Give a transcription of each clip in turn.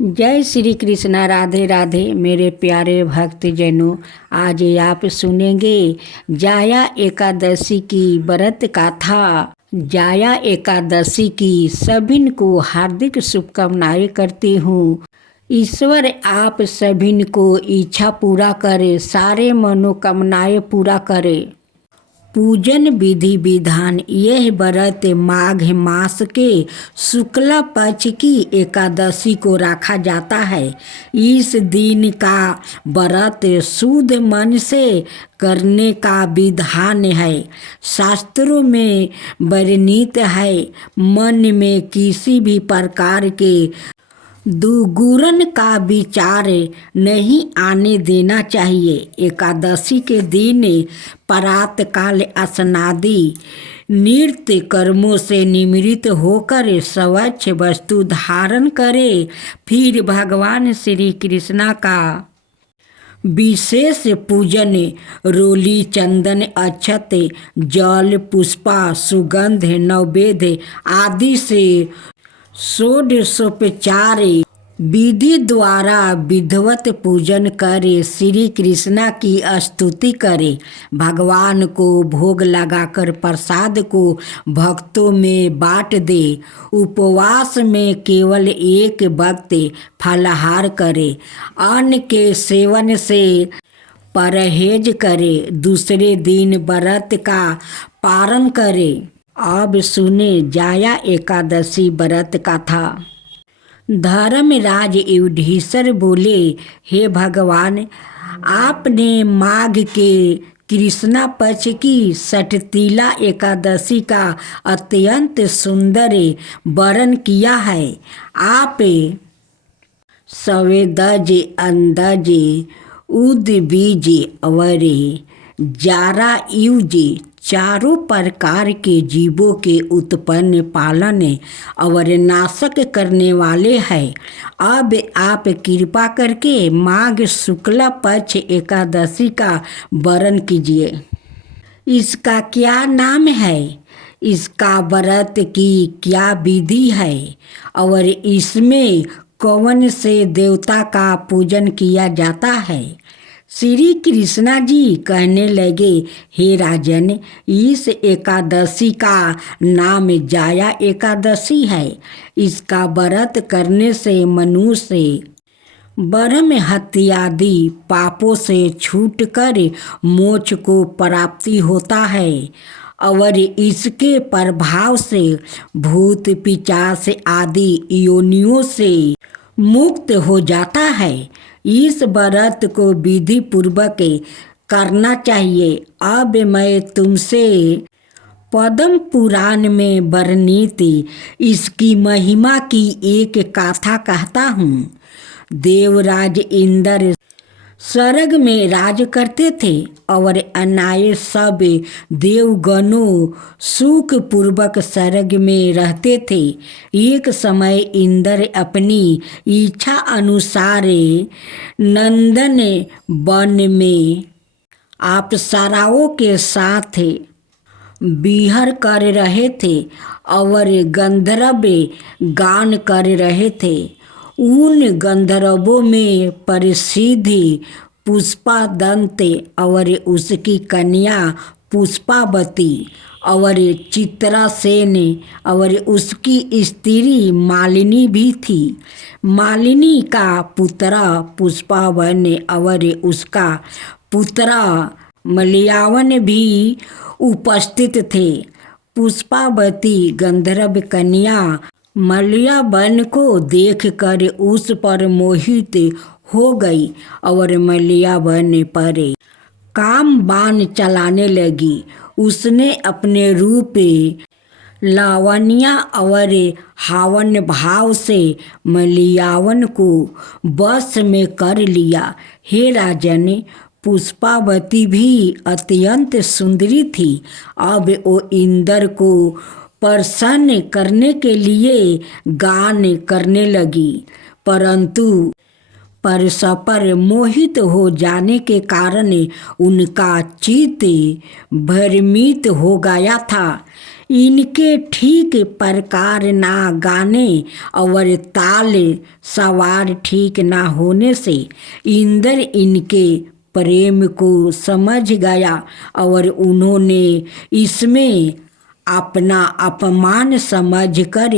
जय श्री कृष्णा। राधे राधे मेरे प्यारे भक्तजनों। आज आप सुनेंगे जाया एकादशी की व्रत गाथा। जाया एकादशी की सभी को हार्दिक शुभकामनाएं करती हूँ। ईश्वर आप सभी को इच्छा पूरा करे, सारे मनोकामनाएं पूरा करे। पूजन विधि विधान। यह व्रत माघ मास के शुक्ल पक्ष की एकादशी को रखा जाता है। इस दिन का व्रत शुद्ध मन से करने का विधान है। शास्त्रों में वर्णित है, मन में किसी भी प्रकार के दुगुरन का विचार नहीं आने देना चाहिए। एकादशी के दिन प्रातःकाल स्नादि नृत्य कर्मों से निवृत्त होकर स्वच्छ वस्तु धारण करे। फिर भगवान श्री कृष्ण का विशेष पूजन रोली, चंदन, अक्षत, जल, पुष्पा, सुगंध, नैवेद्य आदि से षोडशोपचार विधि द्वारा विधिवत पूजन करे। श्री कृष्ण की स्तुति करे। भगवान को भोग लगाकर प्रसाद को भक्तों में बांट दे। उपवास में केवल एक वक्त फलाहार करे। अन्न के सेवन से परहेज करे। दूसरे दिन व्रत का पारण करे। अब सुने जाया एकादशी व्रत कथा। धर्मराज युधिष्ठिर बोले, हे भगवान, आपने माघ के कृष्ण पक्ष की षठतिला एकादशी का अत्यंत सुंदर वर्णन किया है। आप सवेदज, अंदज, उद्बीज और जारा युज चारों प्रकार के जीवों के उत्पन्न, पालन और नाशक करने वाले हैं। अब आप कृपा करके माघ शुक्ल पक्ष एकादशी का वर्णन कीजिए। इसका क्या नाम है, इसका व्रत की क्या विधि है और इसमें कौन से देवता का पूजन किया जाता है। श्री कृष्णा जी कहने लगे, हे राजन, इस एकादशी का नाम जाया एकादशी है। इसका व्रत करने से मनुष्य ब्रह्म हत्यादि पापों से छूटकर मोक्ष को प्राप्ति होता है और इसके प्रभाव से भूत पिशाच आदि योनियों से मुक्त हो जाता है। इस व्रत को विधि पूर्वक करना चाहिए। अब मैं तुमसे पद्म पुराण में वर्णित इसकी महिमा की एक गाथा कहता हूँ। देवराज इंद्र स्वर्ग में राज करते थे और अन्य सब देवगणों सुख पूर्वक स्वर्ग में रहते थे। एक समय इंद्र अपनी इच्छा अनुसार नंदन वन में अप्सराओं के साथ विहर कर रहे थे और गंधर्व गान कर रहे थे। उन गंधर्वों में प्रसिद्ध पुष्पादंत और उसकी कन्या पुष्पावती और चित्रासेन और उसकी स्त्री मालिनी भी थी। मालिनी का पुत्र पुष्पावन और उसका पुत्र मलयावन भी उपस्थित थे। पुष्पावती गंधर्व कन्या मलयावन को देखकर उस पर मोहित हो गई और मलयावन पर काम बाण चलाने लगी। उसने अपने रूप, लावण्य और हावन भाव से मलयावन को वश में कर लिया। हे राजन, पुष्पावती भी अत्यंत सुंदरी थी। अब वो इंद्र को प्रसन्न करने के लिए गान करने लगी, परंतु परस्पर मोहित हो जाने के कारण उनका चित्त भ्रमित हो गया था। इनके ठीक प्रकार ना गाने और ताल सवार ठीक ना होने से इंद्र इनके प्रेम को समझ गया और उन्होंने इसमें अपना अपमान समझ कर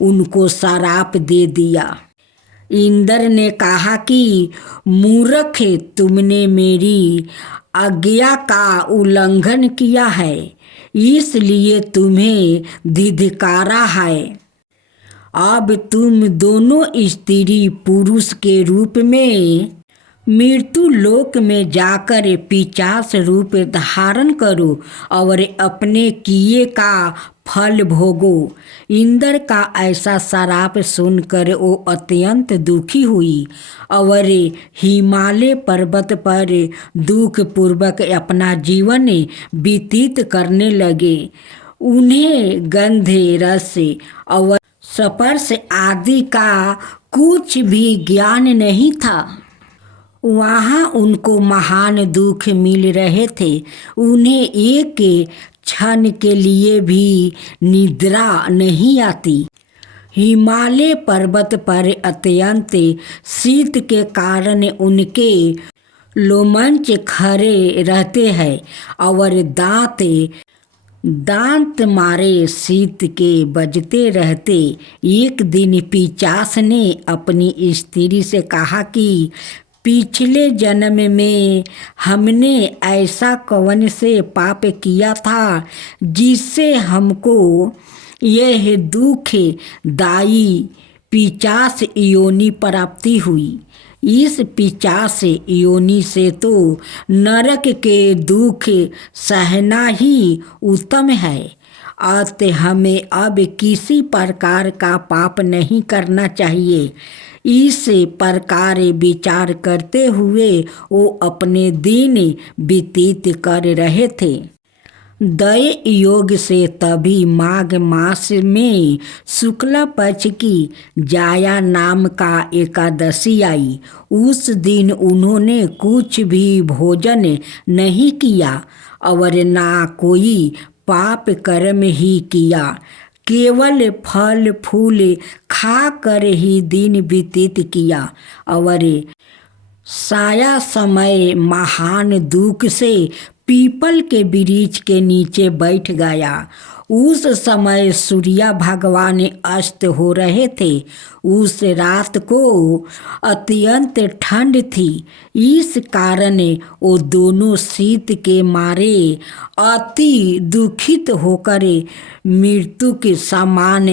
उनको श्राप दे दिया। इंद्र ने कहा कि मूर्ख, तुमने मेरी आज्ञा का उल्लंघन किया है, इसलिए तुम्हें धिक्कारा है। अब तुम दोनों स्त्री पुरुष के रूप में मृत्यु लोक में जाकर पिशाच रूप धारण करो और अपने किए का फल भोगो। इंद्र का ऐसा श्राप सुनकर वो अत्यंत दुखी हुई और हिमालय पर्वत पर दुख पूर्वक अपना जीवन व्यतीत करने लगे। उन्हें गंध, रस और स्पर्श आदि का कुछ भी ज्ञान नहीं था। वहाँ उनको महान दुख मिल रहे थे। उन्हें एक क्षण के लिए भी निद्रा नहीं आती। हिमालय पर्वत पर अत्यंत शीत के कारण उनके लोमंच खड़े रहते हैं और दांत मारे शीत के बजते रहते। एक दिन पिशाच ने अपनी स्त्री से कहा कि पिछले जन्म में हमने ऐसा कौन से पाप किया था जिससे हमको यह दुखदायी पिशाच योनि प्राप्ति हुई। इस पिशाच योनि से तो नरक के दुख सहना ही उत्तम है। अतः हमें अब किसी प्रकार का पाप नहीं करना चाहिए। इस प्रकार विचार करते हुए वो अपने दिन व्यतीत कर रहे थे। दय योग से तभी माघ मास में शुक्ल पक्ष की जाया नाम का एकादशी आई। उस दिन उन्होंने कुछ भी भोजन नहीं किया और ना कोई पाप कर्म ही किया। केवल फल फूल खा कर ही दिन व्यतीत किया और साया समय महान दुख से पीपल के वृक्ष के नीचे बैठ गया। उस समय सूर्य भगवान अस्त हो रहे थे। उस रात को अत्यंत ठंड थी। इस कारण वो दोनों शीत के मारे अति दुखित होकर मृत्यु के समान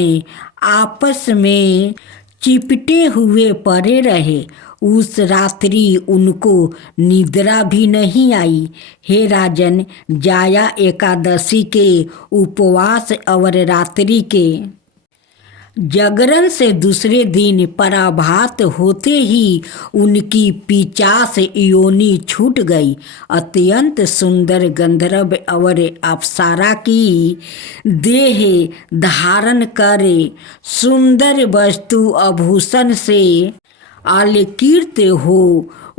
आपस में चिपटे हुए पड़े रहे। उस रात्रि उनको निद्रा भी नहीं आई। हे राजन, जाया एकादशी के उपवास और रात्रि के जागरण से दूसरे दिन पराभात होते ही उनकी पिशाच योनि छूट गई। अत्यंत सुंदर गंधर्व और अप्सरा की देह धारण कर सुंदर वस्तु आभूषण से अलंकृत हो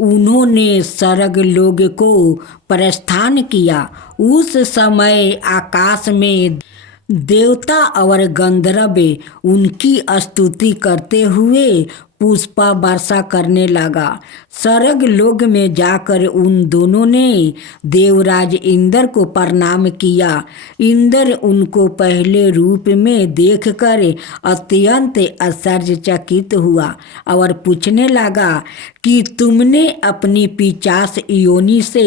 उन्होंने स्वर्ग लोक को प्रस्थान किया। उस समय आकाश में देवता और गंधर्व उनकी स्तुति करते हुए पुष्पा वर्षा करने लगा। स्वर्ग लोक में जाकर उन दोनों ने देवराज इंद्र को प्रणाम किया। इंद्र उनको पहले रूप में देखकर अत्यंत आश्चर्यचकित हुआ और पूछने लगा कि तुमने अपनी पिशाच योनि से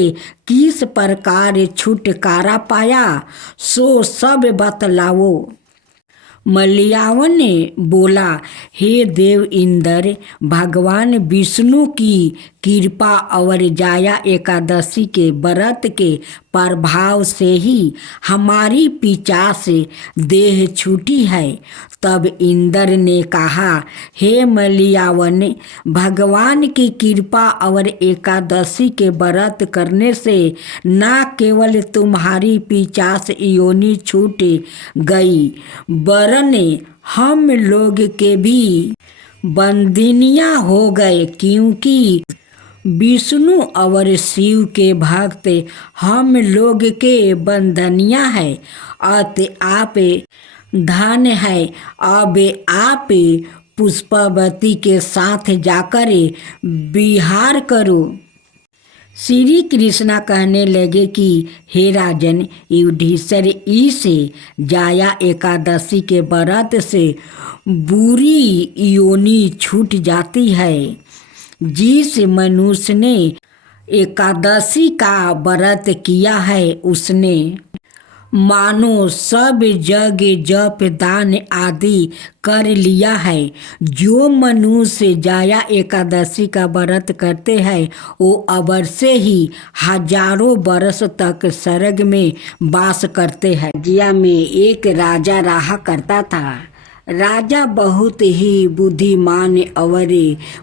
किस प्रकार छुटकारा पाया, सो सब बतलाओ। मलयावन ने बोला, हे देव इंद्र, भगवान विष्णु की कृपा और जाया एकादशी के व्रत के प्रभाव से ही हमारी पिशाच देह छूटी है। तब इंद्र ने कहा, हे मलयावन, भगवान की कृपा और एकादशी के व्रत करने से न केवल तुम्हारी पिशाच योनि छूट गई, वरन हम लोग के भी बंदिनिया हो गए, क्योंकि विष्णु और शिव के भक्त हम लोग के बंधनिया है। अत आप धन है। अब आप पुष्पावती के साथ जाकर विहार करो। श्री कृष्णा कहने लगे कि हे राजन युधिष्ठिर, इस जाया एकादशी के व्रत से बुरी योनि छूट जाती है। जिस मनुष्य ने एकादशी का व्रत किया है उसने मानो सब जग जप दान आदि कर लिया है। जो मनुष्य जाया एकादशी का व्रत करते हैं वो अवश्य ही हजारों वर्ष तक स्वर्ग में वास करते हैं। जिया में एक राजा रहा करता था। राजा बहुत ही बुद्धिमान और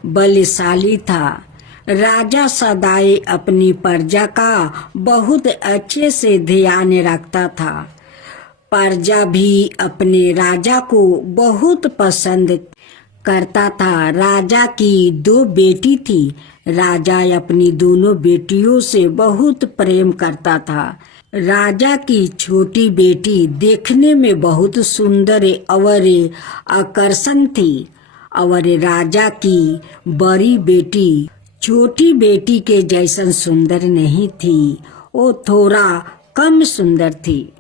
बलशाली था। राजा सदाए अपनी प्रजा का बहुत अच्छे से ध्यान रखता था। प्रजा भी अपने राजा को बहुत पसंद करता था। राजा की 2 बेटी थी। राजा अपनी दोनों बेटियों से बहुत प्रेम करता था। राजा की छोटी बेटी देखने में बहुत सुंदर और आकर्षण थी और राजा की बड़ी बेटी छोटी बेटी के जैसन सुंदर नहीं थी। वो थोड़ा कम सुंदर थी,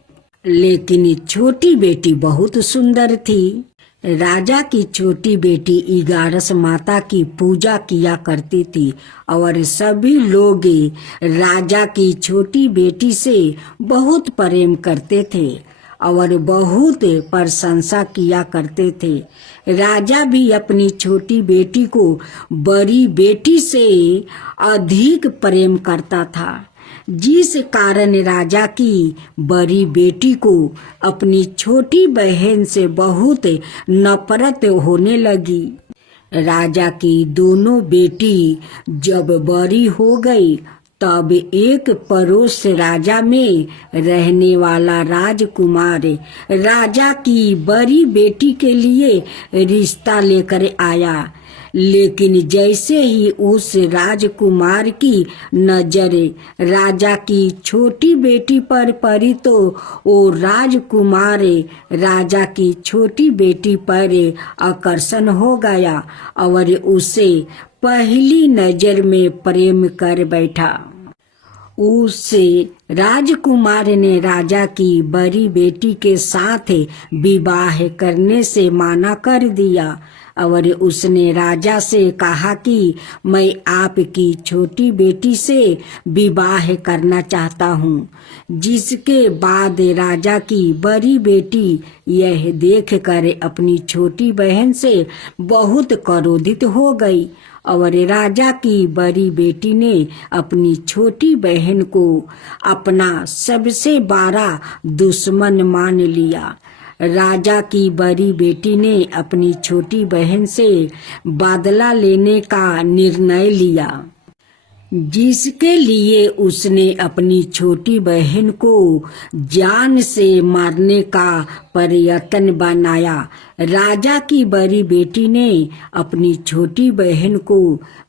लेकिन छोटी बेटी बहुत सुंदर थी। राजा की छोटी बेटी 11 माता की पूजा किया करती थी और सभी लोग राजा की छोटी बेटी से बहुत प्रेम करते थे और बहुत प्रशंसा किया करते थे। राजा भी अपनी छोटी बेटी को बड़ी बेटी से अधिक प्रेम करता था, जिस कारण राजा की बड़ी बेटी को अपनी छोटी बहन से बहुत नफरत होने लगी। राजा की दोनों बेटी जब बड़ी हो गई तब एक पड़ोस राजा में रहने वाला राजकुमार राजा की बड़ी बेटी के लिए रिश्ता लेकर आया। लेकिन जैसे ही उस राजकुमार की नजर राजा की छोटी बेटी पर पड़ी तो वो राजकुमार राजा की छोटी बेटी पर आकर्षण हो गया और उसे पहली नजर में प्रेम कर बैठा। उस राजकुमार ने राजा की बड़ी बेटी के साथ विवाह करने से मना कर दिया और उसने राजा से कहा कि मैं आपकी छोटी बेटी से विवाह करना चाहता हूँ। जिसके बाद राजा की बड़ी बेटी यह देखकर अपनी छोटी बहन से बहुत क्रोधित हो गई और राजा की बड़ी बेटी ने अपनी छोटी बहन को अपना सबसे बड़ा दुश्मन मान लिया। राजा की बड़ी बेटी ने अपनी छोटी बहन से बदला लेने का निर्णय लिया, जिसके लिए उसने अपनी छोटी बहन को जान से मारने का प्रयत्न बनाया। राजा की बड़ी बेटी ने अपनी छोटी बहन को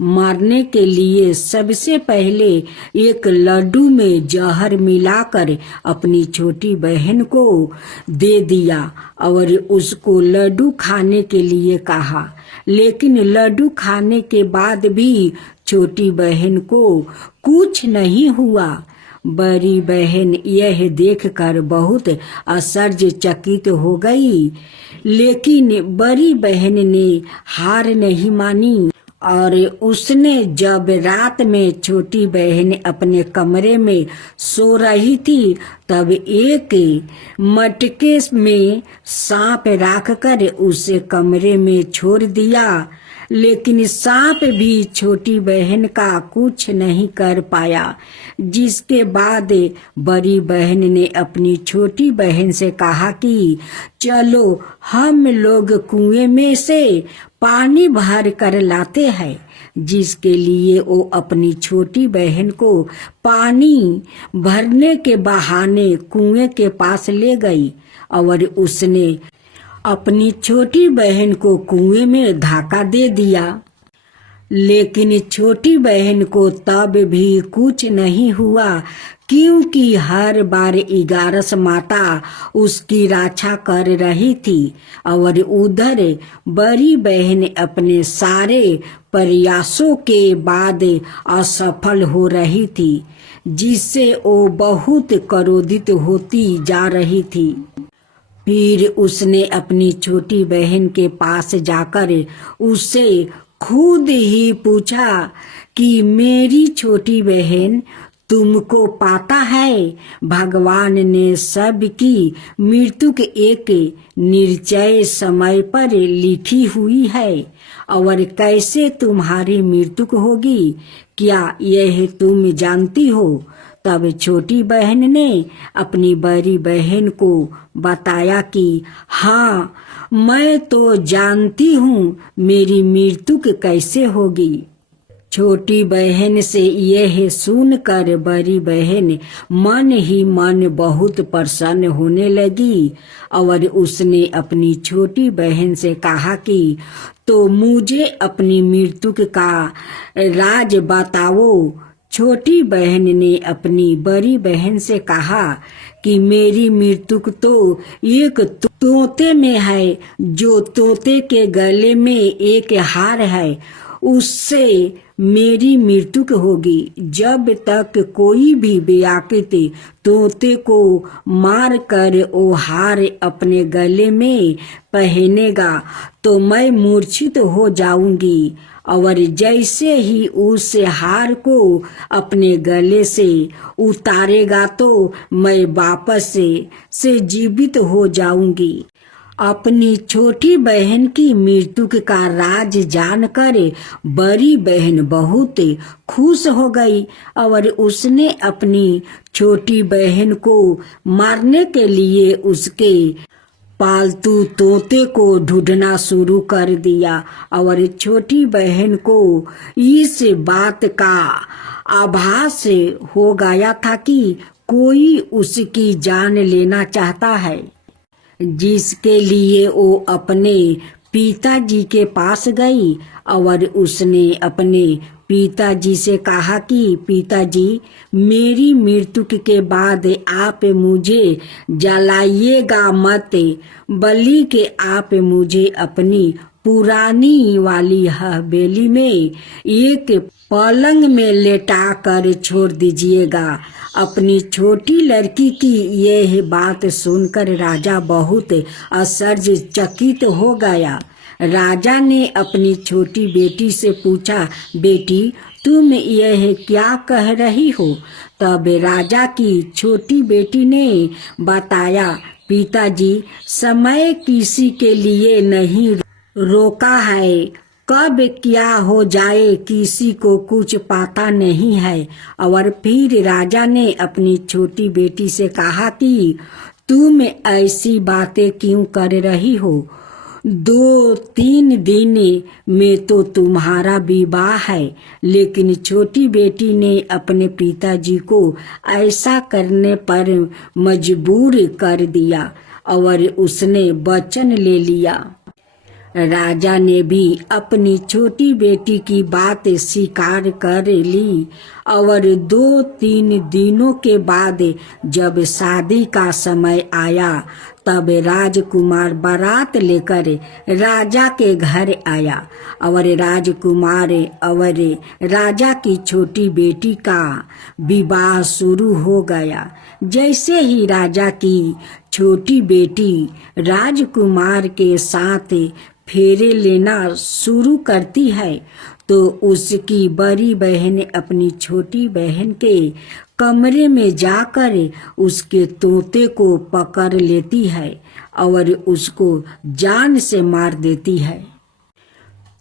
मारने के लिए सबसे पहले एक लड्डू में जहर मिलाकर अपनी छोटी बहन को दे दिया और उसको लड्डू खाने के लिए कहा। लेकिन लड्डू खाने के बाद भी छोटी बहन को कुछ नहीं हुआ। बड़ी बहन यह देखकर बहुत आश्चर्यचकित हो गई, लेकिन बड़ी बहन ने हार नहीं मानी और उसने जब रात में छोटी बहन अपने कमरे में सो रही थी तब एक मटके में सांप रखकर उसे कमरे में छोड़ दिया। लेकिन सांप भी छोटी बहन का कुछ नहीं कर पाया। जिसके बाद बड़ी बहन ने अपनी छोटी बहन से कहा कि चलो हम लोग कुएं में से पानी भर कर लाते हैं। जिसके लिए वो अपनी छोटी बहन को पानी भरने के बहाने कुएं के पास ले गई और उसने अपनी छोटी बहन को कुएं में धक्का दे दिया, लेकिन छोटी बहन को तब भी कुछ नहीं हुआ, क्योंकि हर बार इगारस माता उसकी रक्षा कर रही थी और उधर बड़ी बहन अपने सारे प्रयासों के बाद असफल हो रही थी, जिससे वो बहुत क्रोधित होती जा रही थी। फिर उसने अपनी छोटी बहन के पास जाकर उससे खुद ही पूछा कि मेरी छोटी बहन, तुमको पता है भगवान ने सबकी मृत्यु के एक निश्चय समय पर लिखी हुई है, और कैसे तुम्हारी मृत्यु होगी, क्या यह तुम जानती हो? तब छोटी बहन ने अपनी बड़ी बहन को बताया कि हाँ, मैं तो जानती हूँ मेरी मृत्यु कैसे होगी। छोटी बहन से यह सुनकर बड़ी बहन मन ही मन बहुत प्रसन्न होने लगी और उसने अपनी छोटी बहन से कहा कि तो मुझे अपनी मृत्यु का राज बताओ। छोटी बहन ने अपनी बड़ी बहन से कहा कि मेरी मृत्यु तो एक तोते में है, जो तोते के गले में एक हार है, उससे मेरी मृत्यु होगी। जब तक कोई भी व्याकुत तोते को मार कर वो हार अपने गले में पहनेगा तो मैं मूर्छित हो जाऊंगी, और जैसे ही उस हार को अपने गले से उतारेगा तो मैं वापस से जीवित हो जाऊंगी। अपनी छोटी बहन की मृत्यु का राज जानकर बड़ी बहन बहुत खुश हो गई और उसने अपनी छोटी बहन को मारने के लिए उसके पालतू तोते को ढूंढना शुरू कर दिया, और छोटी बहन को इस बात का आभास हो गया था कि कोई उसकी जान लेना चाहता है, जिसके लिए वो अपने पिताजी के पास गई और उसने अपने पिताजी से कहा कि पिताजी, मेरी मृत्यु के बाद आप मुझे जलाइएगा मत, बल्कि आप मुझे अपनी पुरानी वाली हवेली में एक पलंग में लेटा कर छोड़ दीजिएगा। अपनी छोटी लड़की की यह बात सुनकर राजा बहुत आश्चर्यचकित हो गया। राजा ने अपनी छोटी बेटी से पूछा, बेटी, तुम यह क्या कह रही हो? तब राजा की छोटी बेटी ने बताया, पिताजी, समय किसी के लिए नहीं रोका है, कब क्या हो जाए किसी को कुछ पता नहीं है। और फिर राजा ने अपनी छोटी बेटी से कहा कि तुम ऐसी बातें क्यों कर रही हो? 2-3 दिन में तो तुम्हारा विवाह है। लेकिन छोटी बेटी ने अपने पिताजी को ऐसा करने पर मजबूर कर दिया और उसने वचन ले लिया। राजा ने भी अपनी छोटी बेटी की बात स्वीकार कर ली और 2-3 दिनों के बाद जब शादी का समय आया तब राजकुमार बारात लेकर राजा के घर आया और राजकुमार और राजा की छोटी बेटी का विवाह शुरू हो गया। जैसे ही राजा की छोटी बेटी राजकुमार के साथ फेरे लेना शुरू करती है तो उसकी बड़ी बहन अपनी छोटी बहन के कमरे में जाकर उसके तोते को पकड़ लेती है और उसको जान से मार देती है।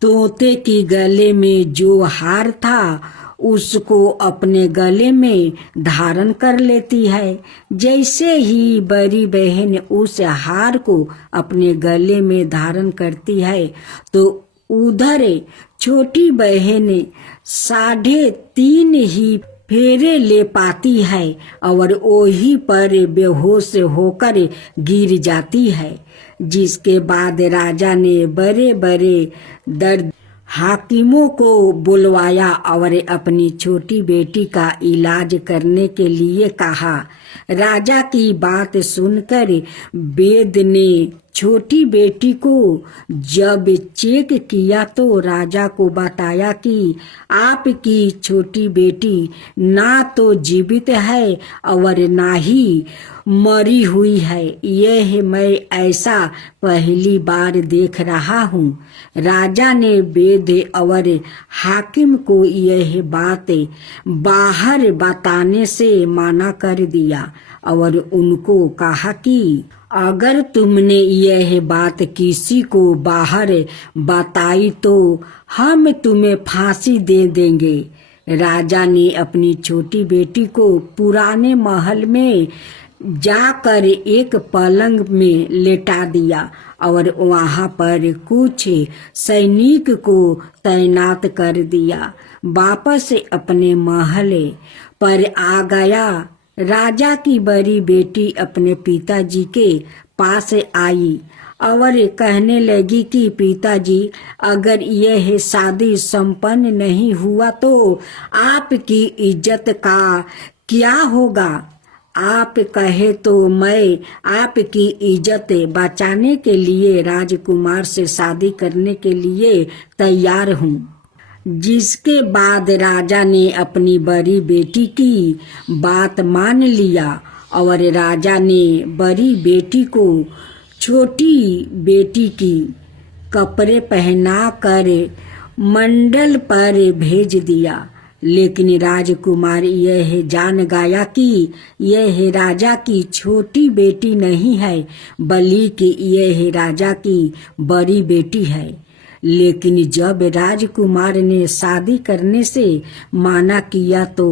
तोते की गले में जो हार था उसको अपने गले में धारण कर लेती है। जैसे ही बड़ी बहन उस हार को अपने गले में धारण करती है तो उधर छोटी बहन 3.5 ही फेरे ले पाती है और वही पर बेहोश होकर गिर जाती है। जिसके बाद राजा ने बड़े बड़े दर्द हाकिमों को बुलवाया और अपनी छोटी बेटी का इलाज करने के लिए कहा। राजा की बात सुनकर वेद ने छोटी बेटी को जब चेक किया तो राजा को बताया कि आपकी छोटी बेटी ना तो जीवित है और ना ही मरी हुई है। यह मैं ऐसा पहली बार देख रहा हूँ। राजा ने वेद और हाकिम को यह बात बाहर बताने से मना कर दिया और उनको कहा कि अगर तुमने यह बात किसी को बाहर बताई तो हम तुम्हें फांसी दे देंगे। राजा ने अपनी छोटी बेटी को पुराने महल में जाकर एक पलंग में लेटा दिया और वहां पर कुछ सैनिक को तैनात कर दिया। वापस अपने महल पर आ गया। राजा की बड़ी बेटी अपने पिताजी के पास आई और कहने लगी कि पिताजी, अगर यह शादी संपन्न नहीं हुआ तो आपकी इज्जत का क्या होगा? आप कहे तो मैं आपकी इज्जत बचाने के लिए राजकुमार से शादी करने के लिए तैयार हूँ। जिसके बाद राजा ने अपनी बड़ी बेटी की बात मान लिया और राजा ने बड़ी बेटी को छोटी बेटी की कपड़े पहना कर मंडल पर भेज दिया। लेकिन राजकुमार यह जान गया कि यह राजा की छोटी बेटी नहीं है बल्कि यह राजा की बड़ी बेटी है। लेकिन जब राजकुमार ने शादी करने से मना किया तो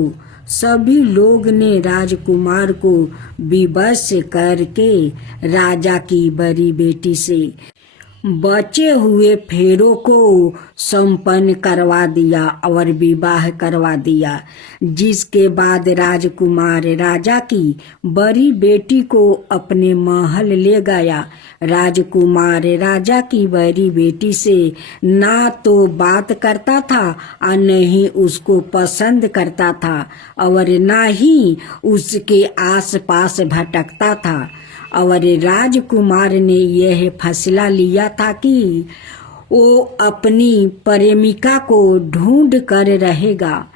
सभी लोग ने राजकुमार को विवश करके राजा की बड़ी बेटी से बचे हुए फेरों को संपन्न करवा दिया और विवाह करवा दिया। जिसके बाद राजकुमार राजा की बड़ी बेटी को अपने महल ले गया। राजकुमार राजा की बड़ी बेटी से ना तो बात करता था और न ही उसको पसंद करता था और ना ही उसके आसपास भटकता था। और राजकुमार ने यह फैसला लिया था कि वो अपनी प्रेमिका को ढूंढ कर रहेगा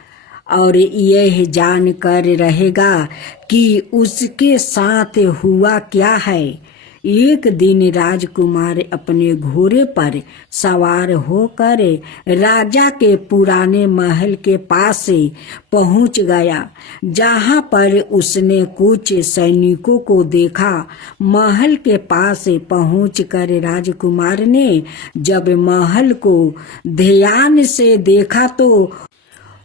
और यह जान कर रहेगा कि उसके साथ हुआ क्या है। एक दिन राजकुमार अपने घोड़े पर सवार होकर राजा के पुराने महल के पास पहुंच गया, जहां पर उसने कुछ सैनिकों को देखा। महल के पास पहुंचकर राजकुमार ने जब महल को ध्यान से देखा तो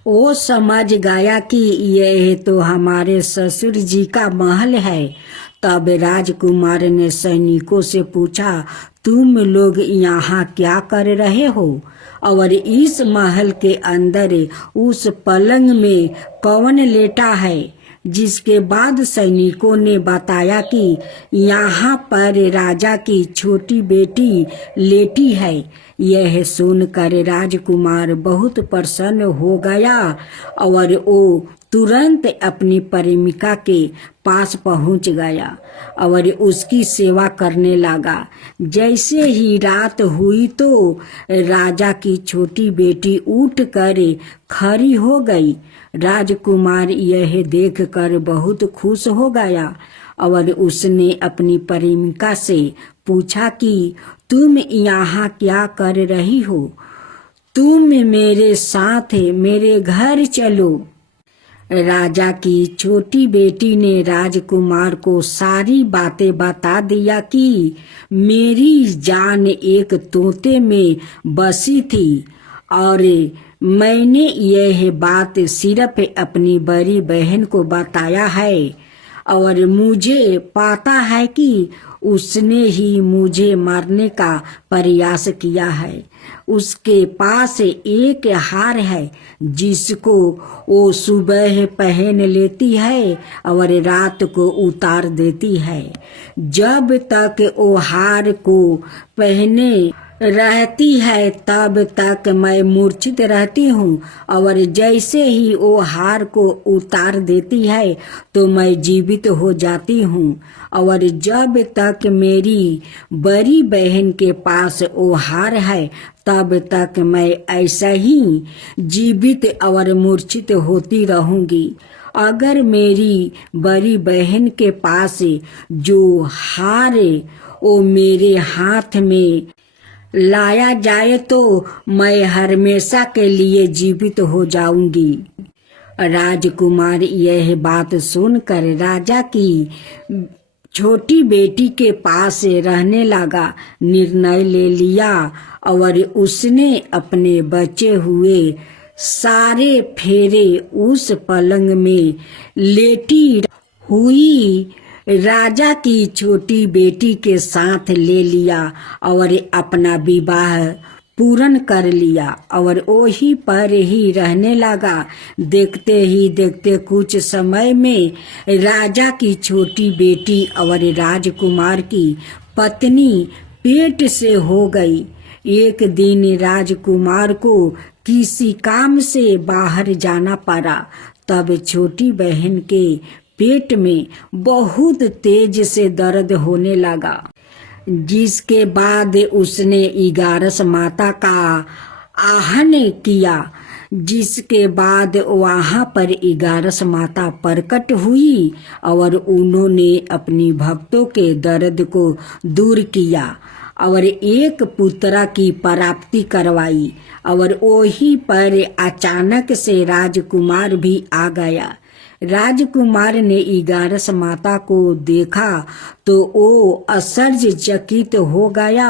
वो समझ गया कि यह तो हमारे ससुर जी का महल है। तब राजकुमार ने सैनिकों से पूछा, तुम लोग यहाँ क्या कर रहे हो और इस महल के अंदर उस पलंग में कौन लेटा है? जिसके बाद सैनिकों ने बताया कि यहाँ पर राजा की छोटी बेटी लेटी है। यह सुनकर राजकुमार बहुत प्रसन्न हो गया और वो तुरंत अपनी प्रेमिका के पास पहुंच गया और उसकी सेवा करने लगा। जैसे ही रात हुई तो राजा की छोटी बेटी उठकर खड़ी हो गई। राजकुमार यह देखकर बहुत खुश हो गया और उसने अपनी प्रेमिका से पूछा कि तुम यहाँ क्या कर रही हो? तुम मेरे साथ मेरे घर चलो। राजा की छोटी बेटी ने राजकुमार को सारी बातें बता दिया कि मेरी जान एक तोते में बसी थी और मैंने यह बात सिर्फ अपनी बड़ी बहन को बताया है और मुझे पता है कि उसने ही मुझे मारने का प्रयास किया है। उसके पास एक हार है जिसको वो सुबह पहन लेती है और रात को उतार देती है। जब तक वो हार को पहने रहती है तब तक मैं मूर्छित रहती हूँ, और जैसे ही वो हार को उतार देती है तो मैं जीवित हो जाती हूँ। और जब तक मेरी बड़ी बहन के पास वो हार है तब तक मैं ऐसा ही जीवित और मूर्छित होती रहूंगी। अगर मेरी बड़ी बहन के पास जो हार वो मेरे हाथ में लाया जाए तो मैं हमेशा के लिए जीवित हो जाऊंगी। राजकुमार यह बात सुनकर राजा की छोटी बेटी के पास रहने लगा, निर्णय ले लिया और उसने अपने बचे हुए सारे फेरे उस पलंग में लेटी हुई राजा की छोटी बेटी के साथ ले लिया और अपना विवाह पूर्ण कर लिया और वही पर ही रहने लगा। देखते ही देखते कुछ समय में राजा की छोटी बेटी और राजकुमार की पत्नी पेट से हो गई। एक दिन राजकुमार को किसी काम से बाहर जाना पड़ा, तब छोटी बहन के पेट में बहुत तेज से दर्द होने लगा, जिसके बाद उसने इगारस माता का आहन किया। जिसके बाद वहाँ पर इगारस माता प्रकट हुई और उन्होंने अपनी भक्तों के दर्द को दूर किया और एक पुत्रा की प्राप्ति करवाई। और वही पर अचानक से राजकुमार भी आ गया। राजकुमार ने इगारस माता को देखा तो वो आश्चर्यचकित हो गया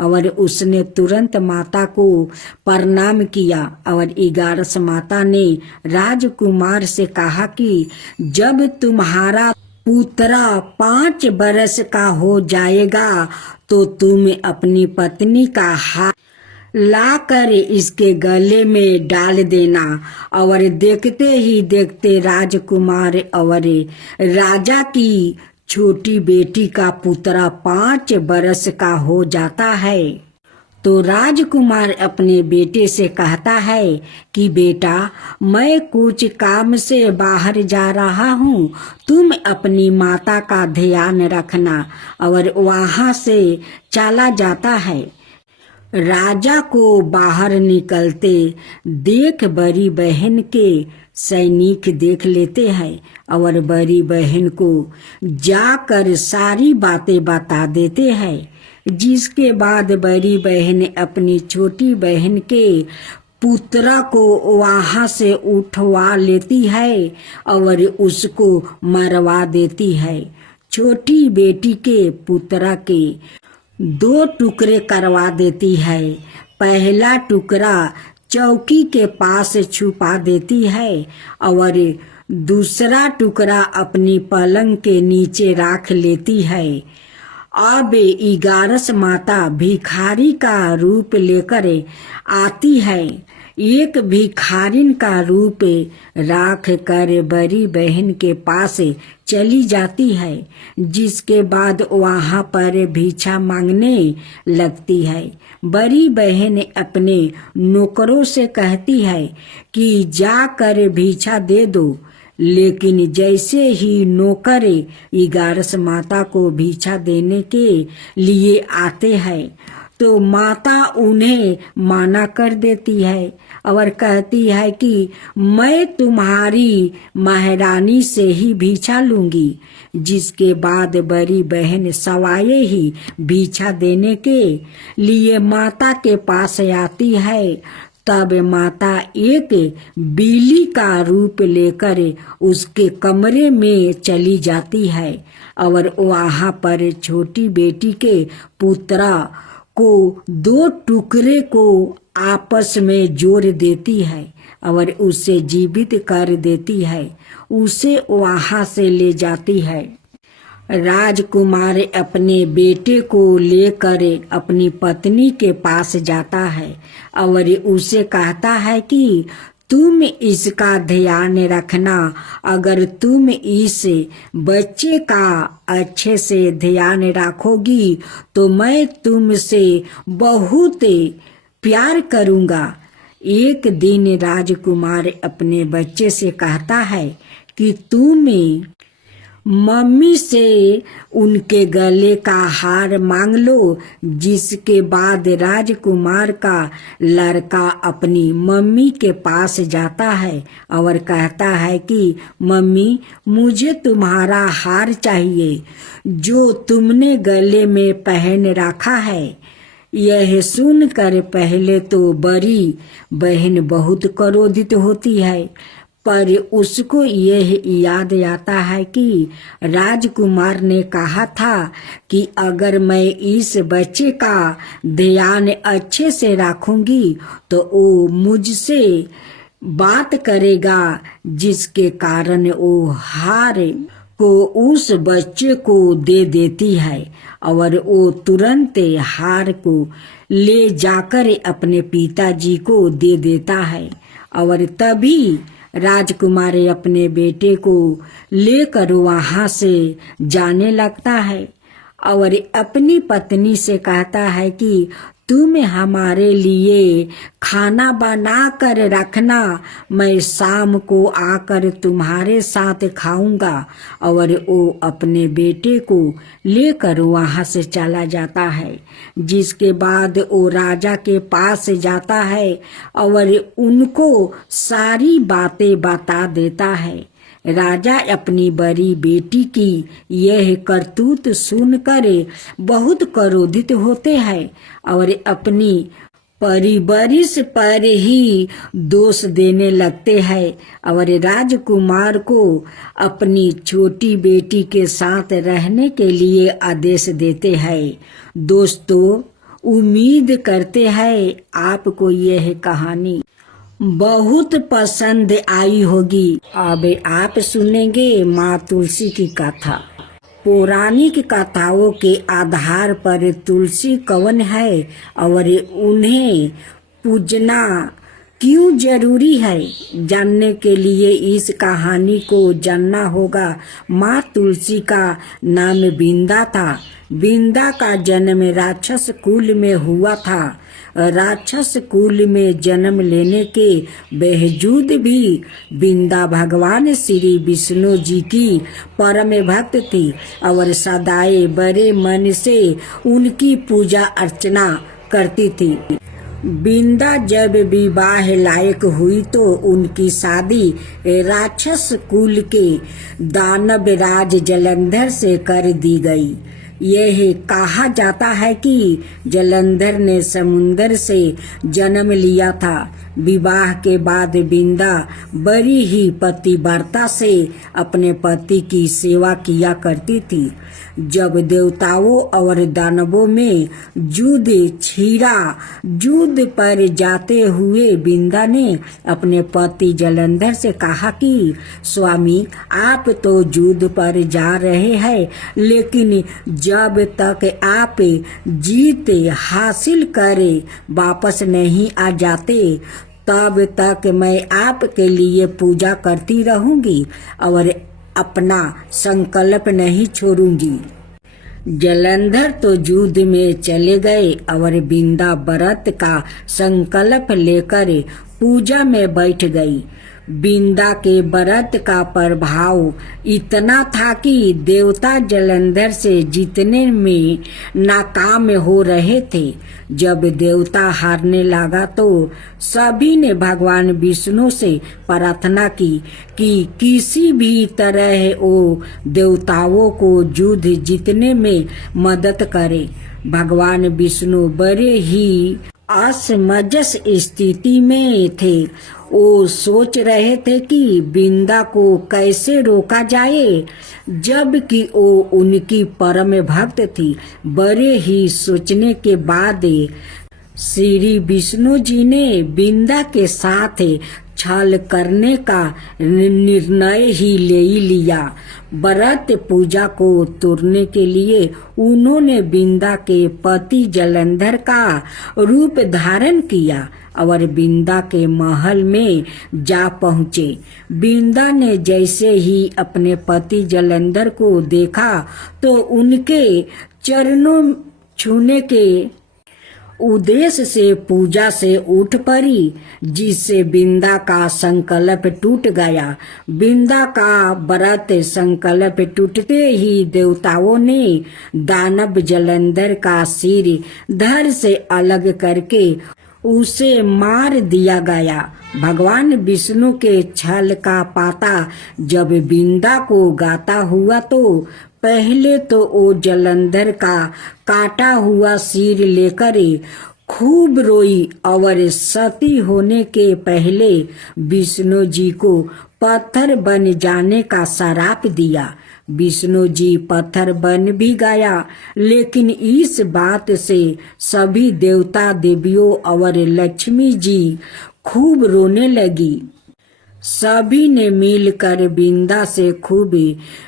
और उसने तुरंत माता को प्रणाम किया। और इगारस माता ने राजकुमार से कहा कि जब तुम्हारा पुत्रा 5 बरस का हो जाएगा तो तुम अपनी पत्नी का हाथ लाकर इसके गले में डाल देना। और देखते ही देखते राजकुमार और राजा की छोटी बेटी का पुत्रा 5 बरस का हो जाता है। तो राजकुमार अपने बेटे से कहता है कि बेटा, मैं कुछ काम से बाहर जा रहा हूँ, तुम अपनी माता का ध्यान रखना। और वहाँ से चला जाता है। राजा को बाहर निकलते देख बड़ी बहन के सैनिक देख लेते हैं और बड़ी बहन को जाकर सारी बातें बता देते हैं। जिसके बाद बड़ी बहन अपनी छोटी बहन के पुत्रा को वहाँ से उठवा लेती है और उसको मरवा देती है। छोटी बेटी के पुत्रा के 2 टुकड़े करवा देती है। पहला टुकड़ा चौकी के पास छुपा देती है और दूसरा टुकड़ा अपनी पलंग के नीचे रख लेती है। अब इगारस माता भिखारी का रूप लेकर आती है। एक भिखारिन का रूप राख कर बड़ी बहन के पास चली जाती है। जिसके बाद वहाँ पर भिक्षा मांगने लगती है। बड़ी बहन अपने नौकरों से कहती है कि जाकर भिक्षा दे दो, लेकिन जैसे ही नौकर इगारस माता को भिक्षा देने के लिए आते हैं तो माता उन्हें माना कर देती है और कहती है कि मैं तुम्हारी महारानी से ही भिक्षा लूंगी। जिसके बाद बड़ी बहन सवाए ही भिक्षा देने के लिए माता के पास आती है। तब माता एक बिल्ली का रूप लेकर उसके कमरे में चली जाती है और वहाँ पर छोटी बेटी के पुत्रा को 2 टुकड़े को आपस में जोड़ देती है और उसे जीवित कर देती है। उसे वहाँ से ले जाती है। राजकुमार अपने बेटे को लेकर अपनी पत्नी के पास जाता है और उसे कहता है कि तुम इसका ध्यान रखना। अगर तुम इस बच्चे का अच्छे से ध्यान रखोगी तो मैं तुमसे बहुत प्यार करूँगा। एक दिन राजकुमार अपने बच्चे से कहता है कि तुम मम्मी से उनके गले का हार मांग लो। जिसके बाद राजकुमार का लड़का अपनी मम्मी के पास जाता है और कहता है कि मम्मी, मुझे तुम्हारा हार चाहिए जो तुमने गले में पहन रखा है। यह सुनकर पहले तो बड़ी बहन बहुत क्रोधित होती है, पर उसको यह याद आता है कि राजकुमार ने कहा था कि अगर मैं इस बच्चे का ध्यान अच्छे से रखूंगी तो वो मुझसे बात करेगा, जिसके कारण वो हार को उस बच्चे को दे देती है और वो तुरंत हार को ले जाकर अपने पिताजी को दे देता है। और तभी राजकुमार अपने बेटे को लेकर वहां से जाने लगता है और अपनी पत्नी से कहता है कि तुम हमारे लिए खाना बना कर रखना, मैं शाम को आकर तुम्हारे साथ खाऊंगा। और वो अपने बेटे को लेकर वहां से चला जाता है, जिसके बाद वो राजा के पास जाता है और उनको सारी बातें बता देता है। राजा अपनी बड़ी बेटी की यह करतूत सुनकर बहुत क्रोधित होते हैं और अपनी परिवारिश पर ही दोष देने लगते हैं और राजकुमार को अपनी छोटी बेटी के साथ रहने के लिए आदेश देते हैं। दोस्तों, उम्मीद करते हैं आपको यह कहानी बहुत पसंद आई होगी। अब आप सुनेंगे माँ तुलसी की कथा। पौराणिक कथाओं के आधार पर तुलसी कौन है और उन्हें पूजना क्यों जरूरी है, जानने के लिए इस कहानी को जानना होगा। माँ तुलसी का नाम बिंदा था। बिंदा का जन्म राक्षस कुल में हुआ था। राक्षस कुल में जन्म लेने के बावजूद भी बिंदा भगवान श्री विष्णु जी की परम भक्त थी और सदाए बड़े मन से उनकी पूजा अर्चना करती थी। बिंदा जब विवाह लायक हुई तो उनकी शादी राक्षस कुल के दानव राज जलंधर से कर दी गई। यह कहा जाता है कि जलंधर ने समुंदर से जन्म लिया था। विवाह के बाद बिंदा बड़ी ही पतिव्रता से अपने पति की सेवा किया करती थी। जब देवताओं और दानवों में युद्ध छिड़ा, युद्ध पर जाते हुए बिंदा ने अपने पति जलंधर से कहा कि स्वामी, आप तो युद्ध पर जा रहे हैं, लेकिन जब तक आप जीत हासिल करे वापस नहीं आ जाते तब तक मैं आपके लिए पूजा करती रहूंगी और अपना संकल्प नहीं छोड़ूंगी। जलंधर तो युद्ध में चले गए और बिंदा व्रत का संकल्प लेकर पूजा में बैठ गई। बिंदा के व्रत का प्रभाव इतना था कि देवता जलंधर से जीतने में नाकाम हो रहे थे। जब देवता हारने लगा तो सभी ने भगवान विष्णु से प्रार्थना की कि किसी भी तरह वो देवताओं को युद्ध जीतने में मदद करे। भगवान विष्णु बड़े ही असमंजस स्थिति में थे। वो सोच रहे थे कि बिंदा को कैसे रोका जाए, जबकि वो उनकी परम भक्त थी। बड़े ही सोचने के बाद श्री विष्णु जी ने बिंदा के साथ छल करने का निर्णय ही ले लिया। व्रत पूजा को तोड़ने के लिए उन्होंने बिंदा के पति जलंधर का रूप धारण किया और बिंदा के महल में जा पहुँचे। बिंदा ने जैसे ही अपने पति जलंधर को देखा तो उनके चरणों छूने के उद्देश्य से पूजा से उठ पड़ी, जिससे बिंदा का संकल्प टूट गया। बिंदा का व्रत संकल्प टूटते ही देवताओं ने दानव जलंधर का सिर धड़ से अलग करके उसे मार दिया गया। भगवान विष्णु के छल का पाता जब बिंदा को गाता हुआ तो पहले तो वो जलंधर का काटा हुआ सिर लेकर खूब रोई और सती होने के पहले विष्णु जी को पत्थर बन जाने का श्राप दिया। विष्णु जी पत्थर बन भी गया, लेकिन इस बात से सभी देवता देवियों और लक्ष्मी जी खूब रोने लगी। सभी ने मिलकर बिंदा से खूब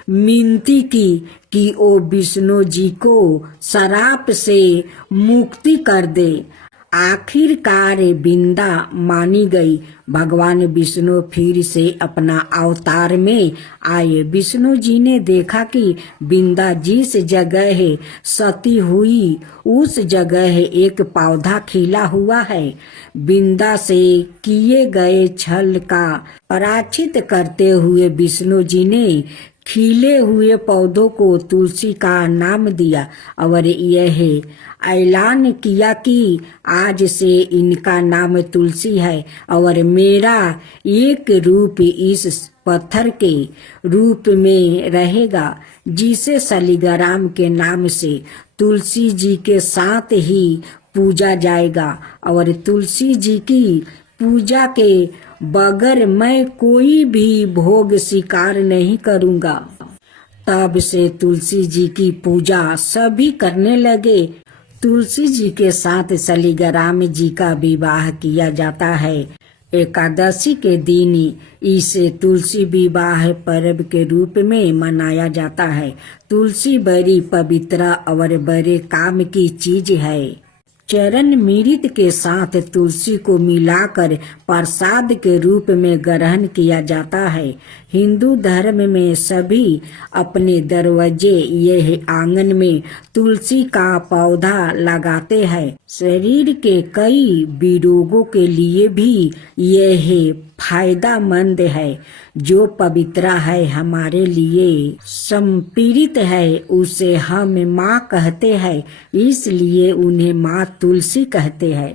मिनती की कि वो विष्णु जी को श्राप से मुक्ति कर दे। आखिरकार बिंदा मानी गई। भगवान विष्णु फिर से अपना अवतार में आए। विष्णु जी ने देखा कि बिंदा जिस जगह सती हुई उस जगह एक पौधा खिला हुआ है। बिंदा से किए गए छल का प्रायश्चित करते हुए विष्णु जी ने खिले हुए पौधों को तुलसी का नाम दिया और यह ऐलान किया कि आज से इनका नाम तुलसी है और मेरा एक रूप इस पत्थर के रूप में रहेगा, जिसे शालिग्राम के नाम से तुलसी जी के साथ ही पूजा जाएगा और तुलसी जी की पूजा के बगैर मैं कोई भी भोग स्वीकार नहीं करूँगा। तब से तुलसी जी की पूजा सभी करने लगे। तुलसी जी के साथ शालिग्राम जी का विवाह किया जाता है। एकादशी के दिन इसे तुलसी विवाह पर्व के रूप में मनाया जाता है। तुलसी बड़ी पवित्र और बड़े काम की चीज है। चरण मृत के साथ तुलसी को मिलाकर प्रसाद के रूप में ग्रहण किया जाता है। हिंदू धर्म में सभी अपने दरवाजे यह आंगन में तुलसी का पौधा लगाते हैं। शरीर के कई विरोगों के लिए भी यह फायदामंद है। जो पवित्र है हमारे लिए समर्पित है उसे हम माँ कहते हैं, इसलिए उन्हें माँ तुलसी कहते हैं।